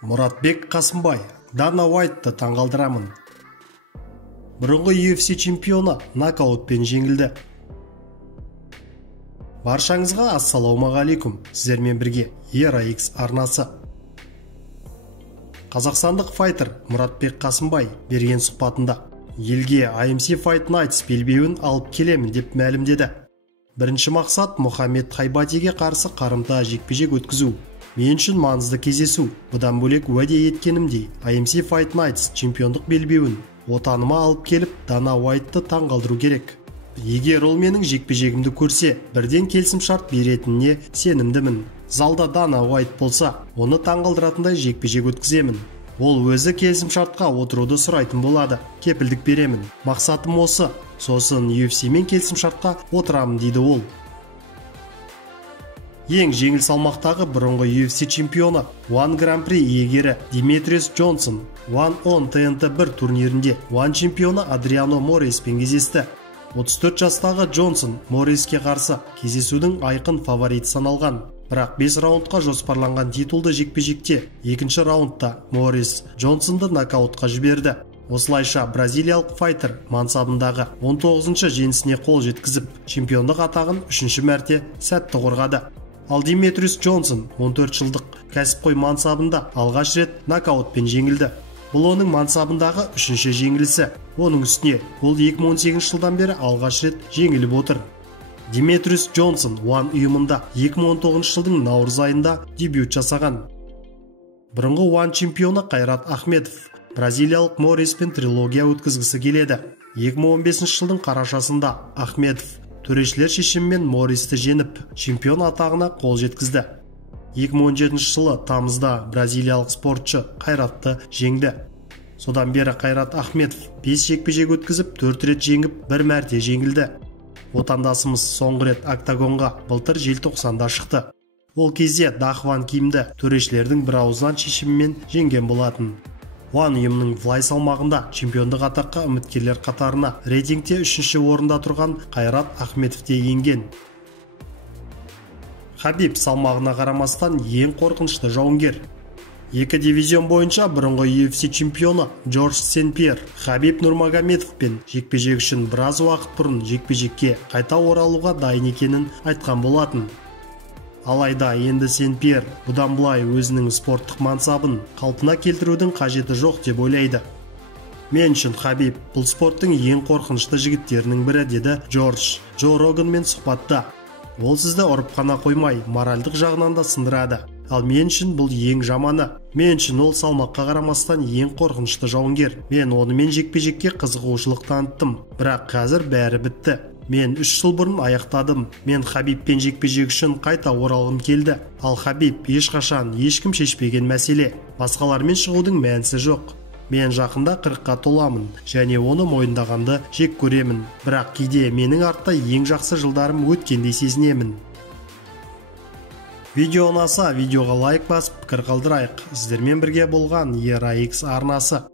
Мұратбек Қасымбай, Дана Уайтты таңғалдырамын. Бұрынғы UFC чемпионы нокаутпен жеңілді. Баршаңызға ассалаумағалейкум, сіздермен бірге ERA-X арнасы. Қазақстандық файтер Мұратбек Қасымбай берген сұхбатында елге IMC Fight Nights белбеуін алып келемін деп мәлімдеді. Бірінші мақсат Мұхаммед Хайбатиге қарсы қарымта жекпе-жек өткізу. Мен үшін маңызды кездесу. Бұдан бөлек уәде еткенімдей IMC Fight Nights чемпиондық белбеуін отаныма алып келіп, Дана Уайтты таңғалдыру керек. Егер ол менің жекпе-жегімді көрсе, бірден келісімшарт беретініне сенімдімін. Залда Дана Уайт болса, оны таңғалдыратындай жекпе-жек өткіземін. Ол өзі келісімшартқа отыруды сұрайтын болады. Кепілдік беремін. Мақсатым осы. Сосын UFC-мен келісімшартқа отырамын дейді ол. Ең жеңіл салмақтағы бұрынғы UFC чемпионы One Grand Prix иегері Димитриус Джонсон One on TNT1 турнирінде One чемпионы Адриано Морейспен кездесті. 34 жастағы Джонсон Морейске қарсы кездесудің айқын фавориті саналған. Бірақ 5 раундқа жоспарланған титулды жекпе-жекте екінші раундта Морейс Джонсонды нокаутқа жіберді. Осылайша бразилиялық файтер мансабындағы 19-шы жеңісіне қол жеткізіп, чемпиондық атағын 3-ші мәрте сәтті қорғады. Ал Димитриус Джонсон 14 жылдық кәсіпқой мансабында алғаш рет нокаутпен жеңілді. Бұл оның мансабындағы 3-ші жеңілісі. Оның үстіне ол 2018 жылдан бері алғаш рет жеңіліп отыр. Димитриус Джонсон One ұйымында 2019 жылдың наурыз айында дебют жасаған. Бұрынғы One чемпионы Қайрат Ахметов бразилиялық Морейспен трилогия өткізгісі келеді. 2015 жылдың қарашасында Ахметов төрешілер шешімімен Морейсті жеңіп, чемпион атағына қол жеткізді. 2017 жылы тамызда бразилиялық спортшы Қайратты жеңді. Содан бері Қайрат Ахметов 5 жекпе-жек өткізіп, 4 рет жеңіп, 1 мәрте жеңілді. Отандасымыз соңғы рет октагонға былтыр желтоқсанда шықты. Ол кезде Дахван Кимді төрешілердің бірауыздан шешімімен жеңген болатын. One ұйымның флай салмағында чемпиондық атаққа үміткерлер қатарына рейтингте 3-ші орында тұрған Қайрат Ахметов те енген. Хабиб салмағына қарамастан ең қорқынышты жауынгер. Екі дивизион бойынша бұрынғы UFC чемпионы Джордж Сен-Пьер Хабиб Нурмагомедовпен жекпе-жек үшін біраз уақыт бұрын жекпе-жекке қайта оралуға дайын екенін айтқан болатын. Алайда енді Сен-Пьер бұдан былай өзінің спорттық мансабын қалпына келтірудің қажеті жоқ деп ойлайды. Мен үшін Хабиб бұл спорттың ең қорқынышты жігіттерінің бірі, деді Джордж Джо Роганмен сұхбатта. Ол сізді ұрып қана қоймай, моральдық жағынан да сындырады. Ал мен үшін бұл ең жаманы. Мен үшін ол салмаққа қарамастан ең қорқынышты жауынгер. Мен онымен жекпе-жекке қызығушылық таныттым. Бірақ қазір бәрі бітті. Мен 3 жыл бұрын аяқтадым. Мен Хабибпен жекпе-жек үшін қайта оралғым келді. Ал Хабиб ешқашан ешкім шешпеген мәселе. Басқалармен шығудың мәнісі жоқ. Мен жақында 40-қа толамын және оны мойындағанды жек көремін. Бірақ кейде менің артта ең жақсы жылдарым өткендей сезінемін. Видео ұнаса, видеоға лайк басып, пікір қалдырайық. Сіздермен бірге болған ERA-X арнасы.